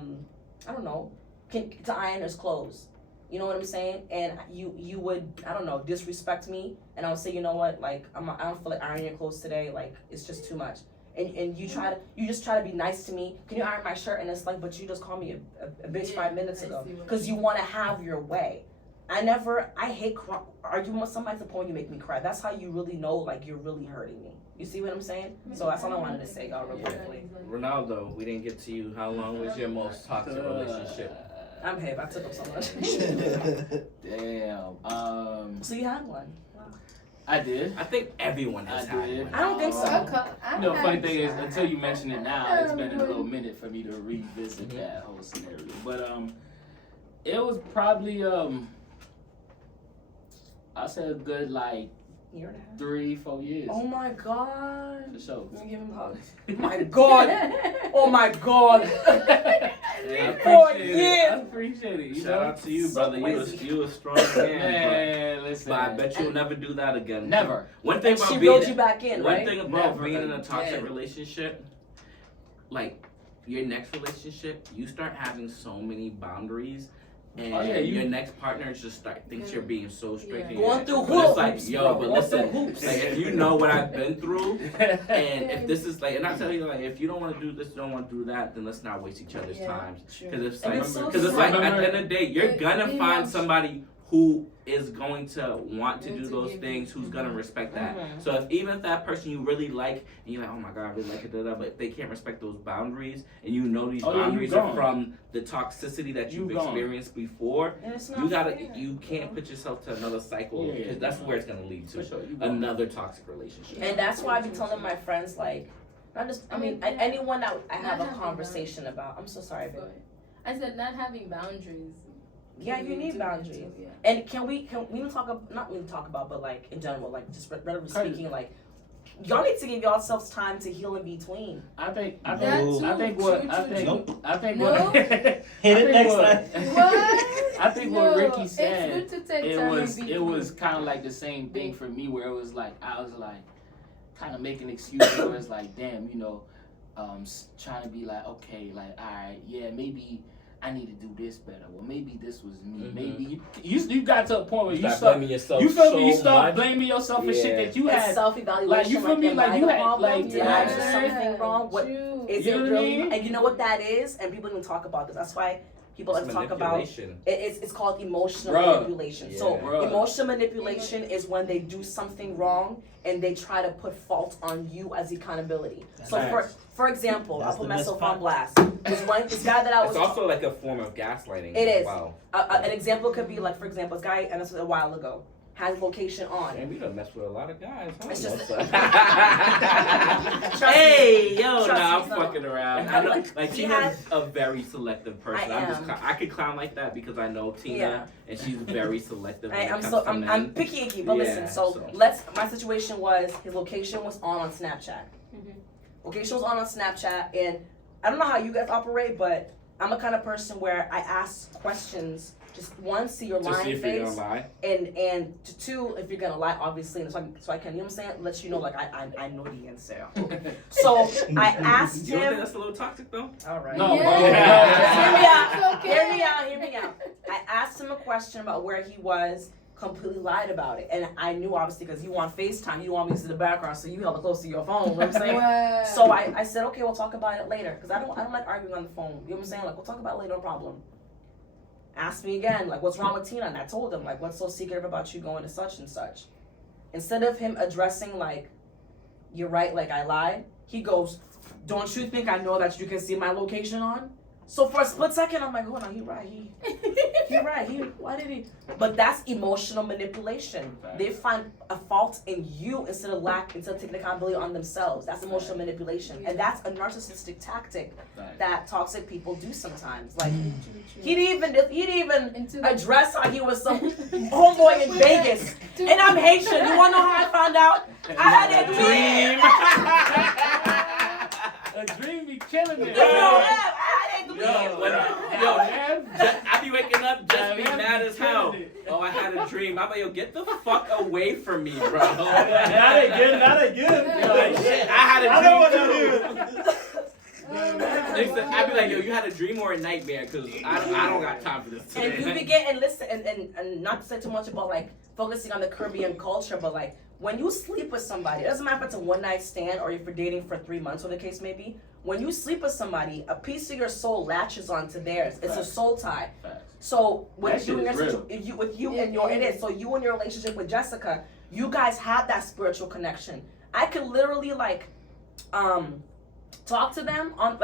don't know, to iron his clothes. You know what I'm saying? And you would, I don't know, disrespect me, and I would say, you know what, like I don't feel like ironing your clothes today. Like it's just too much. And you just try to be nice to me. Can you iron my shirt? And it's like, but you just called me a bitch 5 minutes ago because you want to have your way. I hate arguing with somebody to the point you make me cry. That's how you really know, like, you're really hurting me. You see what I'm saying? So that's all I wanted to say, y'all, real quickly. Ronaldo, we didn't get to you. How long was your most toxic relationship? I'm hip. I took up so much. Damn. So you had one. Wow. I did. I think everyone has I had did. one. I don't think so. I You know, funny had- thing is, until you mention it now, it's been a I little minute for me to revisit Mhm. that whole scenario. But it was probably I say a good like Year and a half. 3-4 years Oh my god. for sure. Let me give him a hug. My god. Oh my god. Yeah, I 4 appreciate it. years. I appreciate it. You Shout know? out to you, So brother. crazy. You a strong man. Man, listen. But I bet you'll never do that again. Never. One thing And about she being reeled you back in, one right? thing about Never being in a toxic again. relationship, like your next relationship, you start having so many boundaries, and Oh, yeah, you- your next partner just thinks you're being so strict. Yeah. and Going through but it's like, hoops, yo, bro. but Going through listen, hoops. like if you know what I've been through, and if this is like, and I tell you like, if you don't want to do this, don't want to do that, then let's not waste each other's Yeah, time. true. Because it's And like, it's so because it's like at Remember- the end of the day, you're It- gonna it find helps. somebody who is going to want to Going do to those give things, who's gonna respect that. Mhm. So if even if that person you really like, and you're like, oh my god, I really like it, but if they can't respect those boundaries, and you know these Oh, yeah, you boundaries are gone. from the toxicity that You you've gone. experienced before, And it's not you gotta, fair. you can't put yourself to another cycle, Yeah, because that's where it's gonna lead For to sure. You gone. another toxic relationship. And that's why I be telling my friends, like, not just, I mean, anyone that I have Not a having conversation about. I'm so sorry, babe. Go ahead. I said not having boundaries. Yeah, you need Do boundaries. too, yeah. And can we even talk about, not really talk about, but like in general, like just relatively speaking, like, y'all need to give yourselves time to heal in between. I think That too, I think what true, I true, think true. I think No? what Hit it next time. What? I think what Ricky It's said, good to take it time was and be it was kind of like the same thing for me, where it was like I was like kind of making excuses where it's like, damn, you know, trying to be like, okay, like, all right, yeah, maybe I need to do this better. Well, maybe this was me. Mhm. Maybe you got to a point where you start start blaming yourself. you feel me? so You start much. blaming yourself for shit Yeah. that you It's had. self-evaluation. like, you feel me? Am Like, I you the had- problem? like, Did I do yeah. something wrong? What True. is You it know what I really? mean? And you know what that is? And people don't talk about this. That's why people like It's to talk about manipulation. it's called emotional Bruh. manipulation. So Yeah. Bruh. emotional manipulation is when they do something wrong and they try to put fault on you as accountability. So for example, That's I'll put the myself best on blast. This guy that I was It's also like a form of gaslighting. It as is. well. an example could be like, for example, this guy, and this was a while ago, had location on. And we done messed with a lot of guys. Huh? It's just- Trust Trust hey, me. yo, Trust nah, me, I'm it's not- fucking around. I I know, like- like he Tina's a very selective person. I I'm just, am. I could clown like that because I know Tina, Yeah. and she's very selective. When it I'm comes so to I'm men. picky icky, but listen. Yeah, So so. my situation was his location was on Snapchat. Mhm. Location was on Snapchat, and I don't know how you guys operate, but I'm a kind of person where I ask questions. Just one, see your To see lying if you're face, gonna lie. and two, if you're gonna lie, obviously, and so I can, you know what I'm saying, let you know like I know the answer. So I asked You don't think him. that's a little toxic though? All right. No, Yeah. bro. Just hear me out. It's okay. Hear me out. I asked him a question about where he was, completely lied about it. And I knew obviously because you on FaceTime, you want me to see the background, so you held it close to your phone, you know what I'm saying? Wow. So I said, okay, we'll talk about it later. Because I don't like arguing on the phone. You know what I'm saying? Like, we'll talk about it later, no problem. Asked me again, like, what's wrong with Tina? And I told him, like, what's so secretive about you going to such and such? Instead of him addressing, like, you're right, like, I lied, he goes, don't you think I know that you can see my location on? So for a split second, I'm like, hold on, he right, he right, why did he? But that's emotional manipulation. They find a fault in you instead of taking accountability on themselves. That's emotional manipulation. And that's a narcissistic tactic that toxic people do sometimes. Like, he'd even Into the- address how he was some homeboy in Vegas. And I'm Haitian. You wanna know how I found out? I had a dream. A dream be killing it. I had a dream. Yo, I be waking up just be Yeah, mad as hell. killing it. Oh, I had a dream. I'm like, yo, get the fuck away from me, bro. Not again, not again. Yo, like, shit, I had I know a what dream to too. do. I'd be like, yo, you had a dream or a nightmare? Cause I don't got time for this And today. you begin and listen and not to say too much about like focusing on the Caribbean culture, but like when you sleep with somebody, it doesn't matter if it's a one night stand or if you're dating for 3 months, whatever the case may be. When you sleep with somebody, a piece of your soul latches onto theirs. It's a Facts. soul tie. Facts. So That with shit you and is your real. with you It and your is. it is. So you and your relationship with Jessica, you guys have that spiritual connection. I could literally like talk to them on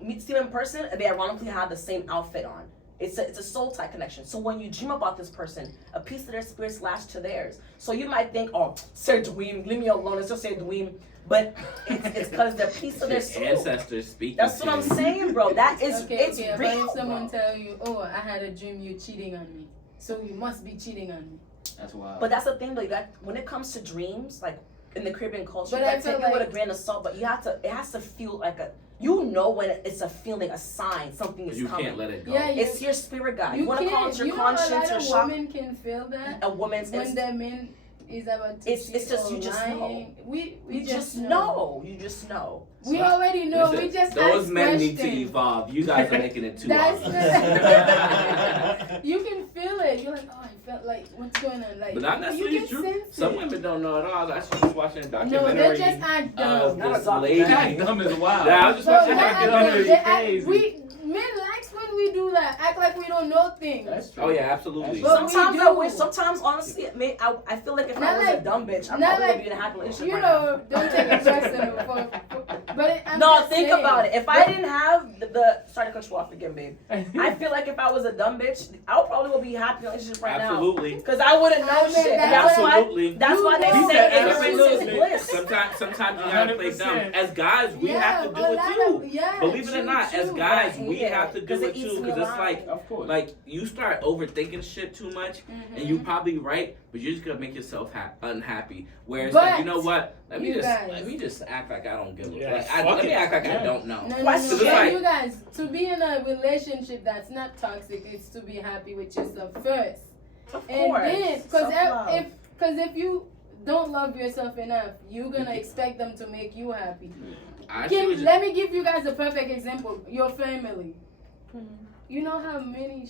meet Steve in person and they ironically have the same outfit on. It's a soul tie connection. So when you dream about this person, a piece of their spirit's lashed to theirs. So you might think, oh, Sir Dweem, leave me alone. Let's just say Dweem. But it's because they're a piece of their soul. Ancestors speaking. That's what I'm saying, bro. That is it's but real. if someone Bro. tell you, oh, I had a dream you cheating on me, so you must be cheating on me. That's wild. But that's the thing, though. You got when it comes to dreams, like in the Caribbean culture, But you I gotta feel take it with a like- grain of salt. But you have to. It has to feel like a. You know when it's a feeling, a sign, something is You coming. can't let it go. Yeah, It's your spirit guide. You, You want to call can't. it your You know, a conscience, lot your of shock. women can feel that A woman's when instinct. their man is about to It's cheat just or you just lying. know. We You just know. know. You just know. We already know. Listen, We just those ask men need to questions. evolve. You guys are making it too That's obvious. You can feel it. You're like, oh, I felt like, what's going on? Like, But not you necessarily can true. sense Some it. women don't know at all. I was just watching a No, documentary they just act dumb. Not a this documentary. lady. That dumb is wild. Yeah, I was just So watching a they act dumb. documentary. They act- Crazy. men likes when we do that. Act like we don't know things. That's true. Oh yeah, absolutely. But we Sometimes do. I wish. Sometimes honestly, I feel like if Not I was like- a dumb bitch, I not probably would like- be in a happy relationship You right now. know, don't take it personal. But I'm No, just think saying. about it. If I didn't have the sorry to cut you off again, babe. I feel like if I was a dumb bitch, I would probably would be happy in a relationship right now. Absolutely. Cause I wouldn't know I mean, shit. that's That's why. Absolutely. That's why they You say know, ignorance absolutely. is bliss. Sometimes you gotta play dumb. 100%. As guys, we have to do a it lot too. of- yeah, Believe it or true, not, as true. guys, Right, we yeah. have to do 'Cause it it eats too. me Because it's alive. like, Of course. like you start overthinking shit too much, Mhm. and you probably right, but you're just gonna make yourself unhappy. Whereas, But like, you know what? Let you me just act like I don't give a Yeah, like. fuck Let me it. act like I Yeah. don't know. No, Question. It's But like- you guys, to be in a relationship that's not toxic, it's to be happy with yourself first. Of And course. then, because Self-love. if you don't love yourself enough, you're gonna expect them to make you happy. I see what you- Let me give you guys a perfect example. Your family. Mhm. You know how many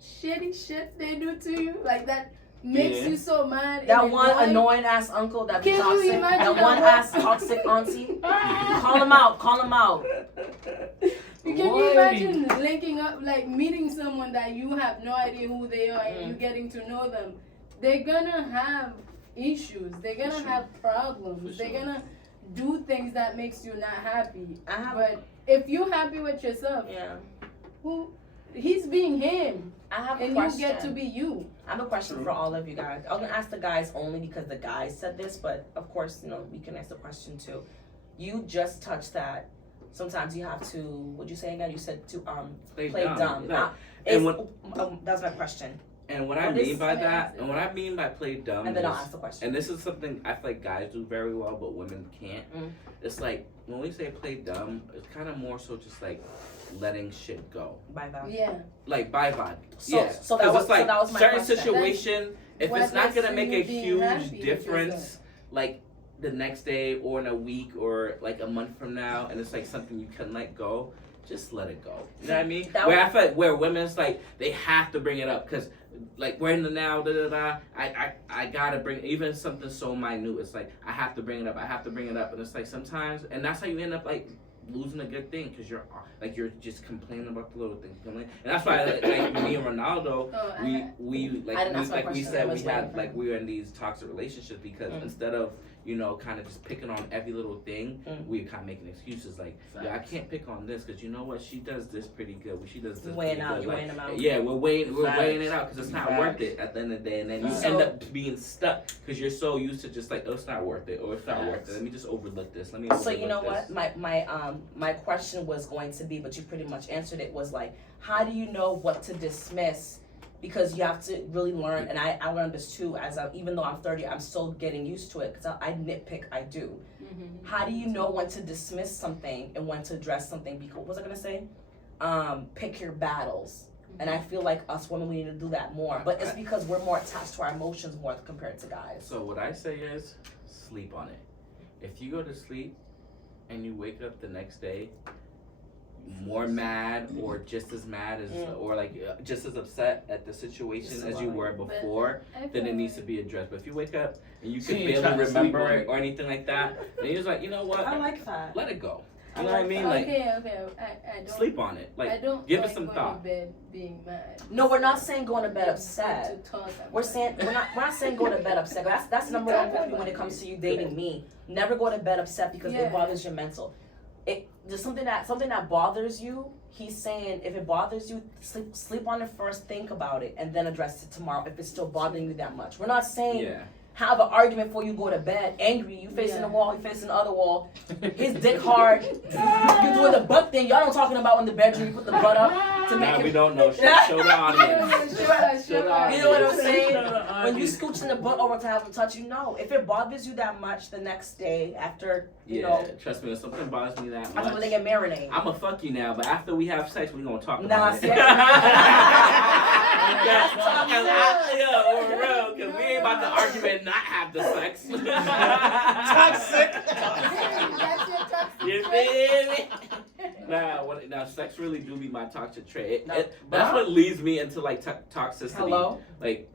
shitty shit they do to you, like that makes Yeah. you so mad. That and one annoying. annoying ass uncle that be Can you toxic. imagine That that one one- ass toxic auntie. Call him out. Call him out. Can you Boy. imagine linking up, like meeting someone that you have no idea who they are and you Mm. getting to know them? They're gonna have issues. They're gonna sure. have problems. For They're sure. gonna do things that makes you not happy. I have. But if you're happy with yourself, Yeah. who he's being him, I have a and question. you get to be you. I have a question for all of you guys. I'm gonna ask the guys only because the guys said this, but of course, you know, we can ask the question too. You just touched that. Sometimes you have to. What'd you say again? You said to play dumb. Like, Is- and that's my question. And what I What is- mean by Yeah. that, and what I mean by play dumb, And then I'll is- ask the question. and this is something I feel like guys do very well, but women can't. Mm. It's like when we say play dumb, it's kind of more so just like letting shit go, Bye bye. Yeah. like bye bye. So- Yeah, so that 'Cause was- it's like so that was my certain question. situation. If what it's not gonna makes make you a being happy huge with difference, yourself. like the next day or in a week or like a month from now, and it's like something you can let go, just let it go. You know what I mean? That Where was- I feel like where women's like they have to bring it up because like we're in the now, da da da. I gotta bring even something so minute. It's like I have to bring it up. I have to bring it up, and it's like sometimes, and that's how you end up like losing a good thing because you're just complaining about the little things. And that's why like me and Ronaldo, Oh, we I didn't ask my like we question. I said was we waiting had for like him. we were in these toxic relationships because Mm. instead of kind of just picking on every little thing, Mm. we kind of making excuses like, yeah, I can't pick on this because you know what, she does this pretty good. She does this Weighing pretty out, good. you're Like, weighing them out. yeah, we're weighing it out because it's not Facts. worth it at the end of the day, and then you Facts. end So- up being stuck because you're so used to just like, oh, it's not worth it, or it's not worth Facts. it. Let me just overlook this. Let me. So you know overlook what? this. My question was going to be, but you pretty much answered it. Was like, how do you know what to dismiss? Because you have to really learn, and I learned this too. Even though I'm 30, I'm still getting used to it because I nitpick. I do. Mm-hmm. How do you know when to dismiss something and when to address something? Because what was I gonna say? Pick your battles. And I feel like us women, we need to do that more. But it's because we're more attached to our emotions more compared to guys. So what I say is, sleep on it. If you go to sleep and you wake up the next day more mad or just as mad as or like just as upset at the situation as you were before, then it needs to be addressed. But if you wake up and you So can you ain't barely trying to sleep remember on it it. or anything like that, then you're just like, you know what? I like that. Let it go. I You know what I like mean? that. Like Okay. I don't sleep on it. I Like don't give it like some going thought. to bed being mad. No, we're not saying going to bed It's good upset. to talk about We're it. saying we're not saying go to bed upset. That's number one rule when it comes to you dating me. Never go to bed upset because Yeah. it bothers your mental. there's something that bothers you. He's saying if it bothers you, sleep on it first, think about it, and then address it tomorrow if it's still bothering you that much. We're not saying Yeah. have an argument before you go to bed, angry, you facing the wall, he facing the other wall, his dick hard, you doing the butt thing, y'all don't talking about in the bedroom, you put the butt up to make Nah, him, we don't know. Show the audience. Show the audience. you know what I'm saying? When you scooching the butt over to have him touch you, no. If it bothers you that much the next day after, you Yeah, know, trust me, if something bothers me that after when much, they get marinated. I'ma fuck you now, but after we have sex, we gonna talk Nah, about see, it. That's Yo, we're real, cause we ain't about to argue and not have the sex. Toxic. That's your toxic You feel me? Now, sex really do be my toxic trait. That's what leads me into like toxicity. Hello? Like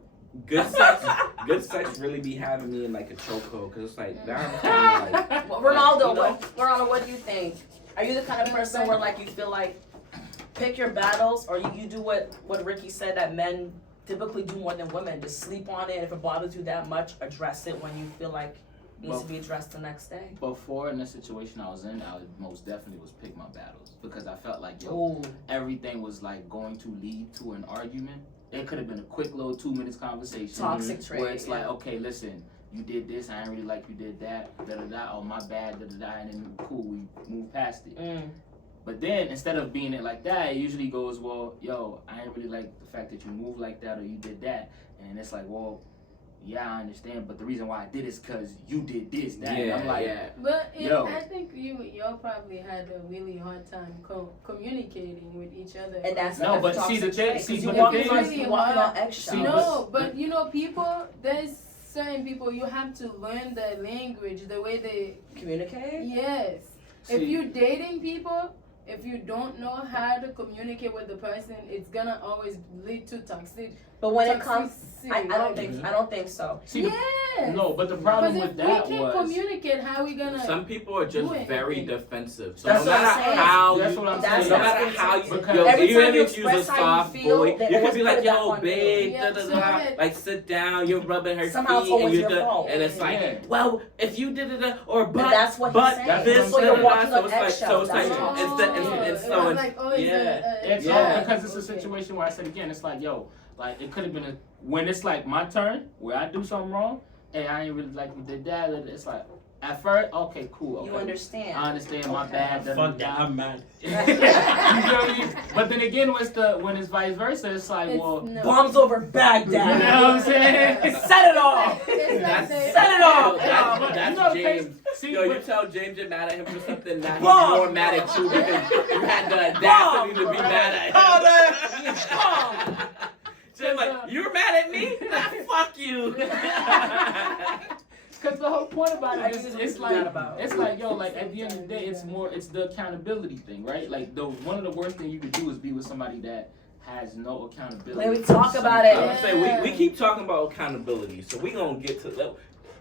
good sex really be having me in like a chokehold, cause it's like now I'm kind of like. Well, Ronaldo, you know? Ronaldo, what do you think? Are you the kind of person where like you feel like pick your battles, or you do what Ricky said that men typically do more than women? Just sleep on it. If it bothers you that much, address it when you feel like it needs to be addressed the next day. Before in the situation I was in, I most definitely was pick my battles because I felt like Ooh. everything was like going to lead to an argument. It could have been a quick little 2 minutes conversation. Toxic trait. Where it's like, okay, listen, you did this, I didn't really like you did that, da da da, oh my bad, da da da, and then cool, we move past it. But then instead of being it like that, it usually goes, well, yo, I didn't really like the fact that you moved like that or you did that. And it's like, well, yeah, I understand, but the reason why I did is because you did this, that. And I'm like, But Yo. I think y'all probably had a really hard time communicating with each other. And that's No, a but toxic see, the thing- trait, see, 'cause but you the thing you is- walking on eggshells. See, No, but you know, people, there's certain people you have to learn the language, the way they. Communicate? Yes. If See. you're dating people, if you don't know how to communicate with the person, it's gonna always lead to toxic. But when it comes, toxicity, I don't like- think so. see, Yes. no, but the problem Because with if that we can't was. communicate, how we gonna? Some people are just Do anything. very defensive. So That's no what I'm matter saying. how That's you, what I'm That's saying. no not matter how you, Because yo, every even time you if you're a express how you soft feel, boy, they you could always be put like, it back yo, on you. babe, Yeah, da da so da, that- like sit down, you're rubbing her Somehow it's feet, and always you're your fault. and it's like, Yeah. well, if you did it, or but that's what he's but saying. this, So da, you're da, walking da, on so it's eggshells, like that's all. it's so it's like always yeah. It's Yeah. all because it's a Okay. situation where I said again, it's like, yo, like it could have been when it's like my turn where I do something wrong, hey, I ain't really like you did that. It's like at first, okay, cool, okay. You understand. I understand my Okay. bad. da, da, Fuck that, da. I'm mad. You feel me? But then again, when it's vice versa, it's like, well, no. Bombs over you know Baghdad. what I'm saying? Set it off. It's not That's safe. Set it off. That's You know, James. See, Yo, you but- tell James you're mad at him for something, now he's Bomb. more mad at you because you had the audacity to be mad at him. Bomb. James like, you're mad at me? Fuck you. Because the whole point about I it is, usually it's do like, that about. it's like, yo, like at the end of the day, it's the accountability thing, right? Like one of the worst things you could do is be with somebody that has no accountability. When we talk about it. I was gonna say we keep talking about accountability, so we gonna get to that.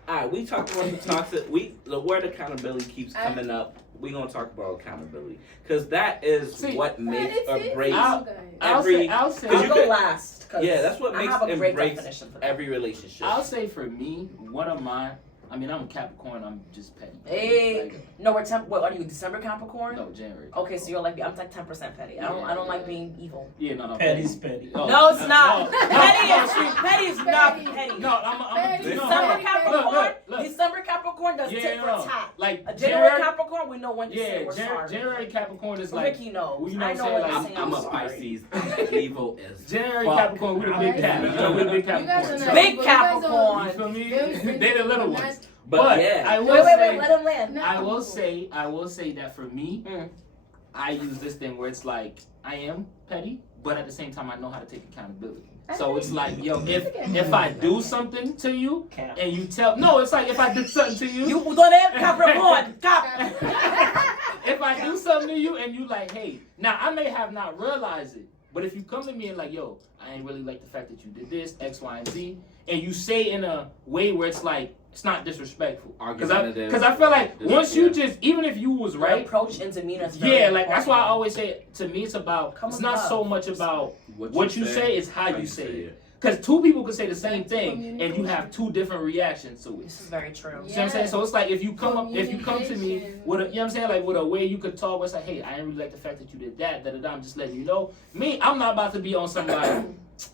Alright, we talk about the toxic. The word accountability keeps coming up. We gonna talk about accountability because that is See, what makes it's or easy, breaks I'll- guys. I'll every- say, I'll you go could- last. 'Cause Yeah, that's what I makes have a and great breaks definition for that. every relationship. I'll say for me, one of my, I mean, I'm a Capricorn. I'm just petty. Hey. Like, No, what are you? December Capricorn? no, January. Okay, so you're like I'm like 10% petty. I don't like being evil. Yeah, no. Petty's petty. Oh, No, it's not. no, Petty is no, petty is not Petty. petty. No, I'm Petty. no, December no. Capricorn. Look. December Capricorn does Yeah, tit for no. tat. Like A January Capricorn, we know when to say yeah, we're sorry. January Capricorn is like Ricky knows. well, you know I what know I'm when saying, to like, say I'm a sorry. Pisces. Evil is January fuck. Capricorn. We're the big cap. You know, we're the big You guys Capricorn. are So, not- Big but you guys are- Capricorn. you feel me? Very They the little not- ones. But yeah. I will Wait, say, let him land. not I will Capricorn. say that for me, Mm. I use this thing where it's like I am petty, but at the same time I know how to take accountability. So it's like, yo, if I do something to you Cap. and you tell it's like if I did something to you, You don't have Capricorn. Cap. if I do something to you and you like, hey, now I may have not realized it, but if you come to me and like, yo, I ain't really like the fact that you did this, X, Y, and Z, and you say in a way where it's like, it's not disrespectful. Because Argumentative. I feel like once you Yeah. just, even if you was Your right, approach and demeanor is very yeah, like that's why I important. always say, to me, it's about, Come it's with not love. so much about what you say, it's how you say it. Because two people could say the same thing, and you have two different reactions to it. This is very true. You see what I'm saying? So it's like if you come to me with a, you know what I'm saying, like with a way you could talk, where it's like, hey, I didn't really like the fact that you did that, I'm just letting you know. Me, I'm not about to be on somebody,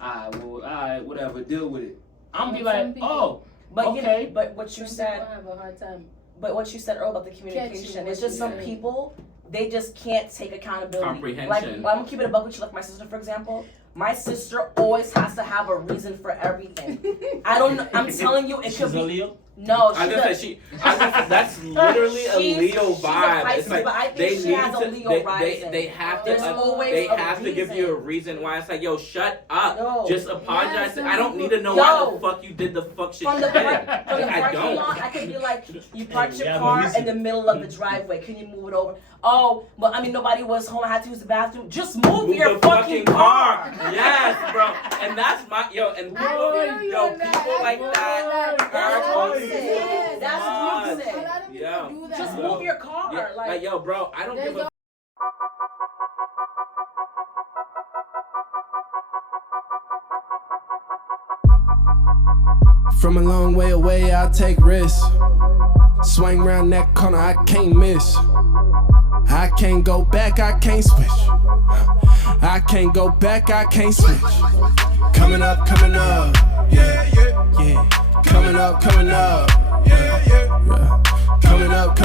alright, whatever, deal with it. I'm gonna be like, oh, But okay. but what you Some said, people have a hard time. but what you said earlier about the communication, what it's just you some said. people, they just can't take accountability. Comprehension. Like, I'm gonna keep it a buck with you, like my sister, for example. My sister always has to have a reason for everything. I don't know, I'm telling you, it She's could a be. Leo? No, I she's was gonna say that's literally a Leo she's a vibe. Pisces, It's like but I think they she need has a to. Leo They rising. have There's to. always They a have to give you a reason. reason why it's like, yo, shut up. No. Just apologize. Yeah, I don't need to know Yo. why the fuck you did the fuck shit From you the, did. from the I parking don't. lot, I could be like, you parked Hey, your we have a car reason. in the middle of the driveway. Can you move it over? Oh, but I mean, nobody was home. I had to use the bathroom. Just move your the fucking car. Yes, bro. And that's my and I people, feel you yo, on that. people I like feel that you on that. That's are toxic. Yes, That's nuts. toxic. A lot of people Yeah. do that. Just Yo. move your car. Yeah, like yo, bro, I don't There's give a From a long way away, I'll take risks. Swing round that corner, I can't miss. I can't go back, I can't switch. I can't go back, I can't switch. Coming up, yeah, yeah. Coming up, yeah, yeah. Coming up,